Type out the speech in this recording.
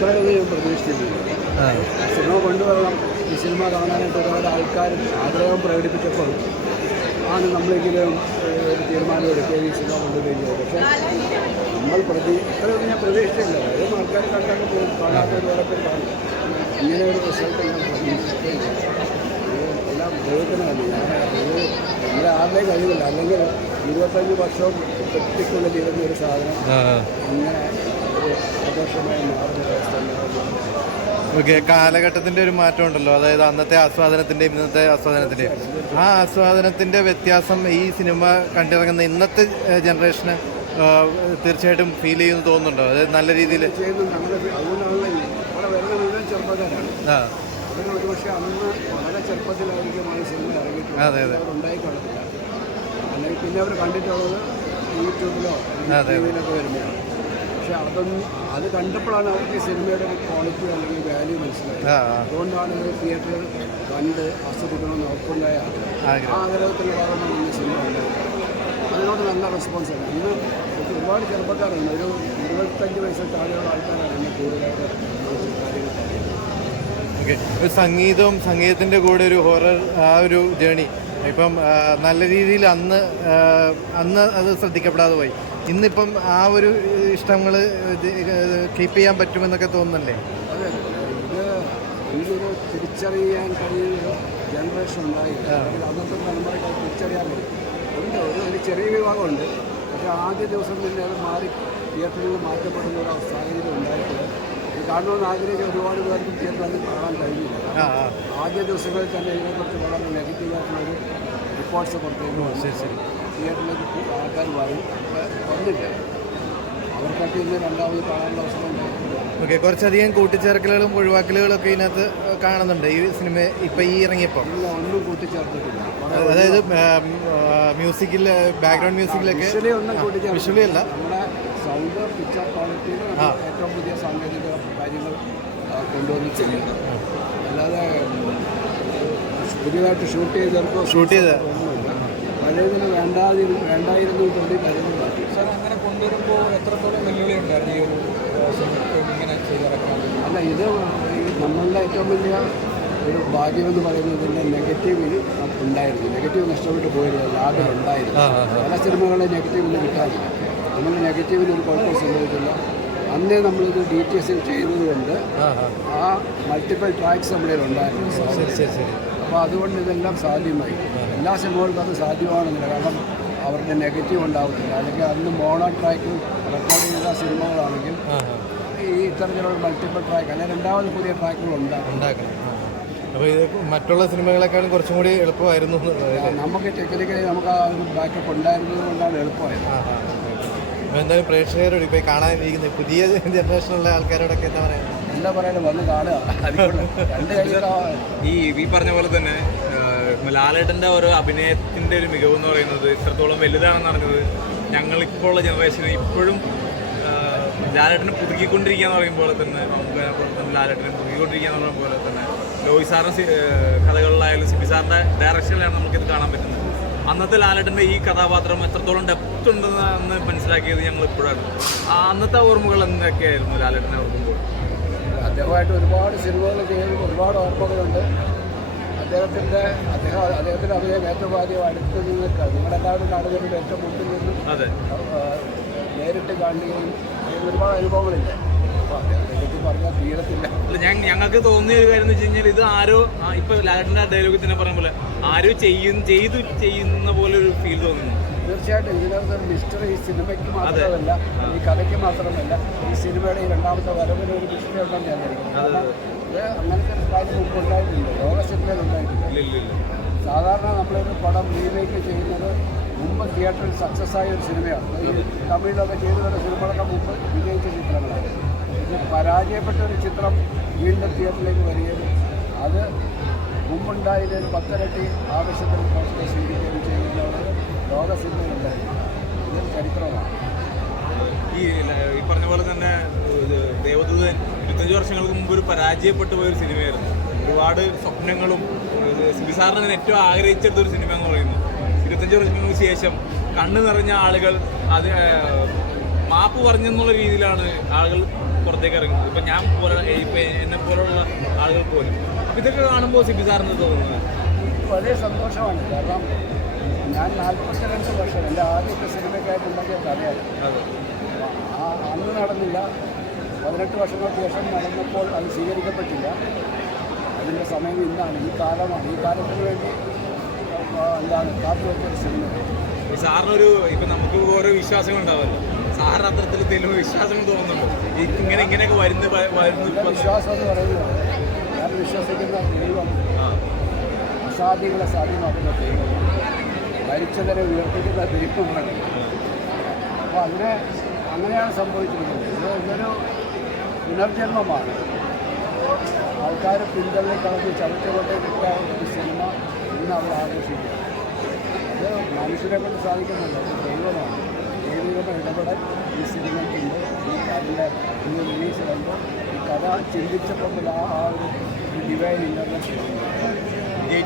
ഇത്രയൊന്നും ഞാൻ പ്രതീക്ഷിച്ചിട്ടില്ല. സിനിമ കൊണ്ടുവരണം, ഈ സിനിമ കാണാനായിട്ട് ഒരുപാട് ആൾക്കാർ ആഗ്രഹം പ്രകടിപ്പിച്ചപ്പോൾ ആണ് നമ്മളെങ്കിലും ഒരു തീരുമാനം എടുക്കുകയും ഈ സിനിമ കൊണ്ടുവരികയും ചെയ്തത്. പക്ഷേ നമ്മൾ ഇത്രയൊന്നും ഞാൻ പ്രതീക്ഷിച്ചില്ല. അതായത് ആൾക്കാർ കണ്ടൊക്കെ പോകും, കാണാത്തവരൊക്കെ കാണും. ഇങ്ങനെ ഒരു റിസൾട്ട് ഞാൻ പ്രതീക്ഷിച്ചിട്ടില്ല. എല്ലാം ദൈവത്തിനാണ്. നമ്മുടെ ആരുടെയും കഴിവില്ല. അല്ലെങ്കിൽ 25 വർഷവും പെട്ടിക്കുള്ളിൽ ഇരുന്ന ഒരു സാധനം ഇങ്ങനെ ഒരു ആഘോഷമായി മാറുന്ന അവസ്ഥ. ഓക്കെ, കാലഘട്ടത്തിൻ്റെ ഒരു മാറ്റം ഉണ്ടല്ലോ, അതായത് അന്നത്തെ ആസ്വാദനത്തിൻ്റെയും ഇന്നത്തെ ആസ്വാദനത്തിൻ്റെയും ആ ആസ്വാദനത്തിൻ്റെ വ്യത്യാസം ഈ സിനിമ കണ്ടിറങ്ങുന്ന ഇന്നത്തെ ജനറേഷന് തീർച്ചയായിട്ടും ഫീൽ ചെയ്യുമെന്ന് തോന്നുന്നുണ്ടോ? അതായത് നല്ല രീതിയിൽ ചെയ്യുന്നുണ്ട്. അതുകൊണ്ടാണ് ഇവിടെ വരുന്ന മുഴുവൻ ചെറുപ്പക്കാരാണ്. അതിന് ഒരു പക്ഷേ അന്ന് വളരെ ചെറുപ്പത്തിലായിരിക്കും ആ സിനിമ ഇറങ്ങിയിട്ടുള്ളത്. അതെ അതെ, ഉണ്ടായി കാണത്തില്ല. അല്ലെങ്കിൽ പിന്നെ അവർ കണ്ടിട്ടുള്ളത് യൂട്യൂബിലോ ടിവിയിലൊക്കെ വരുമ്പോഴാണ്. പക്ഷെ അത് കണ്ടപ്പോഴാണ് അവർക്ക് ഈ സിനിമയുടെ ഒരു ക്വാളിറ്റി അല്ലെങ്കിൽ വാല്യൂ മനസ്സിലായത്. അതുകൊണ്ടാണ് ഇത് തിയേറ്ററിൽ കണ്ട് ആസ്വദിക്കണമെന്ന് അവർക്കുണ്ടായ ആഗ്രഹത്തിൻ്റെ ഭാഗമാണ് ഈ സിനിമ ഉണ്ടായത്. അതിനോട് നല്ല റെസ്പോൺസ് ആണ്. ഇന്ന് ഒരുപാട് ചെറുപ്പക്കാരുണ്ട്. ഒരു 25 വയസ്സിൽ താഴെയുള്ള ആൾക്കാരാണ് ഇന്ന് കൂടുതലായിട്ട് കാര്യങ്ങൾ പറയുന്നത്. ഓക്കെ, ഒരു സംഗീതത്തിൻ്റെ കൂടെ ഒരു ഹൊറർ ആ ഒരു ജേണി ഇപ്പം നല്ല രീതിയിൽ അന്ന് അത് ശ്രദ്ധിക്കപ്പെടാതെ പോയി. ഇന്നിപ്പം ആ ഒരു ഇഷ്ടങ്ങൾ കീപ്പ് ചെയ്യാൻ പറ്റുമെന്നൊക്കെ തോന്നുന്നല്ലേ? അതെ, ഇതൊരു തിരിച്ചറിയാൻ കഴിയുന്ന ജനറേഷൻ ഉണ്ടായില്ല. അന്നത്തെ തലമുറയ്ക്ക് തിരിച്ചറിയാൻ കഴിയും. ഒരു ചെറിയ വിഭാഗമുണ്ട്. പക്ഷേ ആദ്യ ദിവസം തന്നെ അത് മാറി തിയേറ്ററിൽ മാറ്റപ്പെടുന്ന ഒരു സാഹചര്യം ഉണ്ടായിട്ടുണ്ട്. ഇത് കാണണമെന്ന് ആഗ്രഹിച്ച ഒരുപാട് പേർക്ക് തിയേറ്ററിൽ കാണാൻ കഴിഞ്ഞില്ല. ആദ്യ ദിവസങ്ങളിൽ തന്നെ ഇതിനെക്കുറിച്ച് വളരെ നെഗറ്റീവായിട്ടുള്ളൊരു റിപ്പോർട്ട്സ് പുറത്തേക്ക് വന്നു. തിയേറ്ററിലേക്ക് ആൾക്കാർ വന്നില്ല. അവർക്കൊക്കെ ഇന്ന് രണ്ടാമത് കാണാനുള്ള അവസരം ഉണ്ടായിട്ടുണ്ട്. ഓക്കെ, കുറച്ചധികം കൂട്ടിച്ചേർക്കലുകളും ഒഴിവാക്കലുകളൊക്കെ ഇതിനകത്ത് കാണുന്നുണ്ട് ഈ സിനിമ ഇപ്പം ഈ ഇറങ്ങിയപ്പോൾ. ഒന്നും കൂട്ടിച്ചേർത്തിട്ടില്ല. അതായത് മ്യൂസിക്കിൽ ബാക്ക്ഗ്രൗണ്ട് മ്യൂസിക്കിലൊക്കെ വിഷ്വലി അല്ല, നമ്മുടെ സൗണ്ട് പിക്ചർ ക്വാളിറ്റിയിൽ ഏറ്റവും പുതിയ സാങ്കേതിക കാര്യങ്ങൾ കൊണ്ടുവന്ന് ചെയ്യുന്നത്. അല്ലാതെ പുതിയതായിട്ട് ഷൂട്ട് ചെയ്ത് പഴയതിന് വേണ്ടായിരുന്നു കൊണ്ട് കാര്യങ്ങൾ. സാർ, അങ്ങനെ കൊണ്ടുവരുമ്പോൾ എത്രത്തോളം വെല്ലുവിളി ഉണ്ടായിരുന്നു ഈ ഒരു ഇങ്ങനെ ചെയ്തിറക്കാൻ? അല്ല, ഇത് നമ്മളുടെ ഏറ്റവും വലിയ ഒരു ഭാഗ്യമെന്ന് പറയുന്നത് ഇതിൻ്റെ നെഗറ്റീവ് ഉണ്ടായിരുന്നു. നെഗറ്റീവ് നഷ്ടപ്പെട്ടു പോയില്ല, ലാഭം ഉണ്ടായിരുന്നു. പല സിനിമകളെ നെഗറ്റീവിന് കിട്ടാറില്ല. നമ്മൾ നെഗറ്റീവിന് ഒരു കുഴപ്പം സംഭവിക്കില്ല. അന്നേ നമ്മളിത് DTS ചെയ്യുന്നതുകൊണ്ട് ആ മൾട്ടിപ്പിൾ ട്രാക്സ് നമ്മളിൽ ഉണ്ടായിരുന്നു. അപ്പോൾ അതുകൊണ്ട് ഇതെല്ലാം സാധ്യമായി. എല്ലാ സിനിമകൾക്കും അത് സാധ്യമാണെന്നില്ല. കാരണം അവരുടെ നെഗറ്റീവ് ഉണ്ടാവുന്നില്ല. അല്ലെങ്കിൽ അന്ന് മോണോ ട്രാക്ക് റെക്കോർഡ് ചെയ്ത സിനിമകളാണെങ്കിൽ ഈ ഇത്തരത്തിലുള്ള മൾട്ടിപ്പിൾ ട്രാക്ക് അല്ലെങ്കിൽ രണ്ടാമത് പുതിയ ട്രാക്കുകൾ ഉണ്ടാക്കണം. അപ്പോൾ ഇത് മറ്റുള്ള സിനിമകളെക്കാളും കുറച്ചും കൂടി എളുപ്പമായിരുന്നു. നമുക്ക് ടെക്നിക്കലി നമുക്ക് ആ ഒരു ബാക്കപ്പ് ഉണ്ടായിരുന്നത് കൊണ്ടാണ് എളുപ്പമായത്. എന്തായാലും പ്രേക്ഷകരോട് ഇപ്പോൾ കാണാനിരിക്കുന്ന പുതിയ ജനറേഷനുള്ള ആൾക്കാരോടൊക്കെ എന്താ പറയുക? എന്താ പറയാനും വന്ന് കാണുക. ഈ പറഞ്ഞ പോലെ തന്നെ ലാലേട്ടൻ്റെ ഓരോ അഭിനയത്തിൻ്റെ ഒരു മികവ് എന്ന് പറയുന്നത് ഇത്രത്തോളം വലുതാണെന്ന് അറിഞ്ഞത് ഞങ്ങളിപ്പോൾ ഉള്ള ജനറേഷന് ഇപ്പോഴും ലാലേട്ടനെ പുതുക്കിക്കൊണ്ടിരിക്കുക എന്ന് പറയുമ്പോൾ തന്നെ ലാലേട്ടനെ പുതുക്കിക്കൊണ്ടിരിക്കുക എന്ന് പറയുമ്പോൾ തന്നെ ലോഹി സാറിൻ്റെ കഥകളിലായാലും സിബി സാറിൻ്റെ ഡയറക്ഷനിലാണ് നമുക്കിത് കാണാൻ പറ്റുന്നത്. അന്നത്തെ ലാലേട്ടൻ്റെ ഈ കഥാപാത്രം എത്രത്തോളം ഡെപ്ത് ഉണ്ടെന്ന് മനസ്സിലാക്കിയത് ഞങ്ങൾ ഇപ്പോഴാണ്. അന്നത്തെ ഓർമ്മകൾ എന്തൊക്കെയായിരുന്നു ലാലേട്ടനെ ഓർക്കുമ്പോൾ? അദ്ദേഹമായിട്ട് ഒരുപാട് സിനിമകൾ ചെയ്ത് ഒരുപാട് ഓർമ്മകളുണ്ട്. അദ്ദേഹത്തിൻ്റെ അഭിനയം ഏറ്റവും ആദ്യം അടുത്ത് നിന്ന് നിങ്ങളെല്ലാവരും കാണുന്നതിൻ്റെ ഏറ്റവും മുമ്പിൽ നിന്ന് നേരിട്ട് കാണുകയും ഒരുപാട് അനുഭവങ്ങളില്ല. അപ്പോൾ അദ്ദേഹത്തെക്കുറിച്ച് പറഞ്ഞാൽ തീരത്തില്ല. ഞങ്ങൾക്ക് തോന്നിയ ഒരു കാര്യം എന്ന് വെച്ച് കഴിഞ്ഞാൽ ഇത് ആരോ ഇപ്പോൾ ലാലേട്ടൻ്റെ ഡയലോഗിൽ തന്നെ പറയുമ്പോൾ ആരോ ചെയ്യുന്ന പോലെ ഒരു ഫീൽ തോന്നുന്നു. തീർച്ചയായിട്ടും ഇതിനകത്ത് മിസ്റ്ററി ഈ സിനിമയ്ക്ക് മാത്രമല്ല, ഈ കഥയ്ക്ക് മാത്രമല്ല, ഈ സിനിമയുടെ ഈ രണ്ടാമത്തെ വരവിന് ഒരു മിസ്റ്ററി ഉണ്ടെന്ന് ഞാൻ ധരിക്കുന്നു. കാരണം ഇത് അങ്ങനത്തെ ഒരു കാര്യം മുമ്പ് ഉണ്ടായിട്ടുണ്ട്, ലോക സിനിമയിൽ ഉണ്ടായിട്ടില്ല. സാധാരണ നമ്മളൊരു പടം റീമേക്ക് ചെയ്യുന്നത് മുമ്പ് തിയേറ്ററിൽ സക്സസ് ആയ ഒരു സിനിമയാണ്. ഈ തമിഴിലൊക്കെ ചെയ്തു വരുന്ന സിനിമകളൊക്കെ മുമ്പ് വിജയിച്ച ചിത്രങ്ങളാണ്. ഇത് പരാജയപ്പെട്ട ഒരു ചിത്രം വീണ്ടും തിയേറ്ററിലേക്ക് വരികയും അത് മുമ്പുണ്ടായതിൽ 10 ഇരട്ടി ആവശ്യത്തിന് പോസ്റ്റ് സ്വീകരിക്കുകയും ചെയ്യുന്നവർ ലോക സിനിമയിലുണ്ടായിരുന്നു. ഇതൊരു ചരിത്രമാണ്. ഈ പറഞ്ഞ പോലെ തന്നെ ദേവദൂതൻ 25 വർഷങ്ങൾക്ക് മുമ്പ് ഒരു പരാജയപ്പെട്ടു പോയൊരു സിനിമയായിരുന്നു. ഒരുപാട് സ്വപ്നങ്ങളും സിബി സാറിന് ഏറ്റവും ആഗ്രഹിച്ചെടുത്തൊരു സിനിമ എന്ന് പറയുന്നു. 25 വർഷങ്ങൾക്ക് ശേഷം കണ്ണു നിറഞ്ഞ ആളുകൾ അത് മാപ്പ് പറഞ്ഞെന്നുള്ള രീതിയിലാണ് ആളുകൾ പുറത്തേക്ക് ഇറങ്ങുന്നത്. ഇപ്പം ഞാൻ പോലെ ഇപ്പം എന്നെ പോലുള്ള ആളുകൾ പോലും. അപ്പം ഇതൊക്കെ കാണുമ്പോൾ സിബി സാറിന് തോന്നുന്നത് വളരെ സന്തോഷമാണ്. കാരണം ഞാൻ 42 വർഷം എൻ്റെ ആദ്യത്തെ സിനിമയ്ക്കായിട്ടുണ്ടാക്കിയ കഥയാണ്. അന്ന് നടന്നില്ല. 18 വർഷങ്ങൾക്ക് ശേഷം നടന്നപ്പോൾ അത് സ്വീകരിക്കപ്പെട്ടില്ല. അതിൻ്റെ സമയം ഇന്നാണ്, ഈ കാലമാണ്. ഈ കാലത്തിന് വേണ്ടി കാത്തുവെച്ച സിനിമ. ഈ സാറിനൊരു ഇപ്പം നമുക്ക് ഓരോ വിശ്വാസങ്ങൾ ഉണ്ടാവുമല്ലോ. സാറിന് അത്തരത്തിൽ തെളിവ് വിശ്വാസങ്ങൾ തോന്നുന്നുണ്ടോ? ഇങ്ങനെയൊക്കെ വരുന്ന വിശ്വാസം എന്ന് പറയുന്നത്, ഞാൻ വിശ്വസിക്കുന്ന ദൈവം അസാധ്യങ്ങളെ സാധ്യമാക്കുന്ന ദൈവം, മരിച്ചവരെ ഉയർപ്പിക്കുന്ന ദൈവമാണ്. അപ്പോൾ അങ്ങനെയാണ് സംഭവിച്ചിരിക്കുന്നത്. ഇതൊരു പുനർജന്മമാണ്. ആൾക്കാർ പിന്തള്ളി കളഞ്ഞ് ചവിട്ടുകൊണ്ടേ കിട്ടാവുന്ന ഒരു സിനിമ ഇന്ന് അവർ ആഘോഷിക്കുക. അത് മനുഷ്യരെ കൊണ്ട് സാധിക്കുന്നുണ്ട്. അത് ദൈവമാണ്. ദൈവികമായ ഇടപെടൽ ഈ സിനിമയ്ക്കുണ്ട്. അതിൻ്റെ റിലീസ് കണ്ടു ഈ കഥ ചിന്തിച്ചപ്പോൾ ആ ഒരു ഡിവൈൻ ഇൻ്റർനെറ്റ്